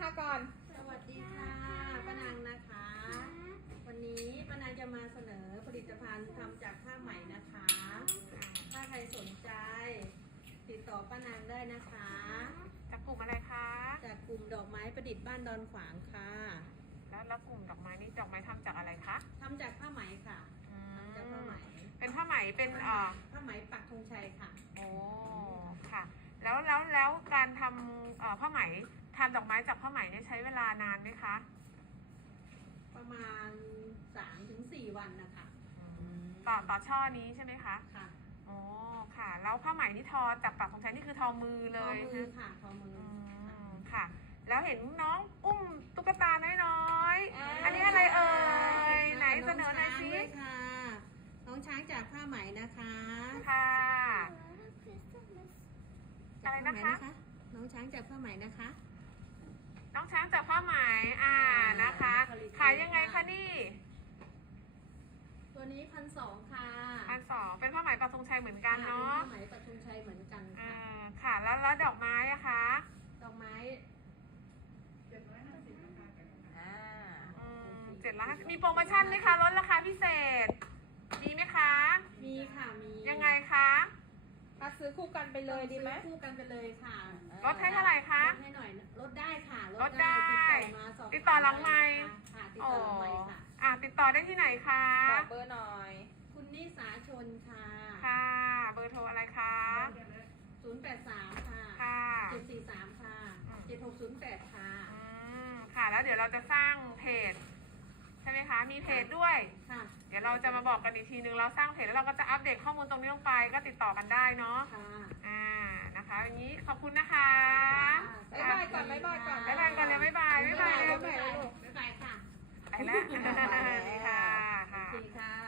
ค่ะก่อน สวัสดีค่ะป้านางนะคะ วันนี้ป้านางจะมาเสนอผลิตภัณฑ์ทำจากผ้าไหมนะคะ ถ้าใครสนใจ ติดต่อป้านางได้นะคะ จากกลุ่มอะไรคะ จากกลุ่มดอกไม้ประดิษฐ์บ้านดอนขวางค่ะ แล้วแล้วกลุ่มดอกไม้นี่ดอกไม้ทำจากอะไรคะทำจากผ้าไหมค่ะอืมทำจากผ้าไหม เป็นผ้าไหมเป็นเอ่อผ้าไหมปักธงชัยค่ะ โอ้ ค่ะ แล้วแล้วแล้วการทำเอ่อผ้าไหมทำดอกไม้จากผ้าไหมเนี่ยใช้เวลานานไหมคะ ประมาณ3-4วันนะคะต่อต่อช่อนี้ใช่ไหมคะค่ะโอ้ค่ะ แล้วผ้าไหมที่ทอจากปักของใช้นี่คือทอมือทเลอยมือค่ะทอมืออือค่ะมค่ะ แล้วเห็นน้องอุ้มตุ๊กตาน้อยๆาอันนี้อะไรเอ่ยไหนเสนอหน่อยสิงช้างด้วยค่ะน้องช้างจากผ้าไหมนะคะค่ะ จาก อะไร ผ้า นะไหมคะนะคะ น้องช้างจากผ้าไหมนะคะ น้องช้างจากผ้าไหมอ่านะคะผลิตขายยังไงคะนี่ ตัวนี้พันสองค่ะพันสองเป็นผ้าไหมปักธงชัยเหมือนกันเนาะผ้าไหมปทุมชัยเหมือนกันอ่าค่ะค่ะแล้วแล้วดอกไม้อะคะดอกไม้อ่าอืมเจ็ดร้อยห้าสิบมีโปรโมชั่นไหมคะลดราคาพิเศษ มีไหมคะ มีค่ะ มี ยังไงคะ มา ซื้อคู่กันไปเลยดีไหม ซื้อคู่กันไปเลยค่ะลดให้เท่าไหร่คะลดให้หน่อยลดได้ค่ะลดได้ติดต่อมาสอบติดต่อหลังไมค์ ค่ะติดโอ้ต่อหลังไมค์ค่ะอ่าติดต่อได้ที่ไหนคะบอกเบอร์หน่อย คุณนิสาชนค่ะค่ะ เบอร์โทรอะไรคะ083ค่ะค่ะ743ค่ะอืม7608ค่ะอืมค่ะ แล้วเดี๋ยวเราจะสร้างเพจ ใช่ไหมคะ มีเพจด้วย ค่ะ เดี๋ยวเราจะมาบอกกันอีกทีนึง เราสร้างเพจแล้วเราก็จะอัปเดตข้อมูลตรงนี้ลงไปก็ติดต่อกันได้เนาะ ค่ะอ่า นะคะวันนี้ขอบคุณนะคะบ๊ายบายก่อนบ๊ายบายก่อนบ๊ายบายก่อนเลยบ๊ายบายบ๊ายบายบ๊ายบายบ๊ายบายค่ะไปแล้ว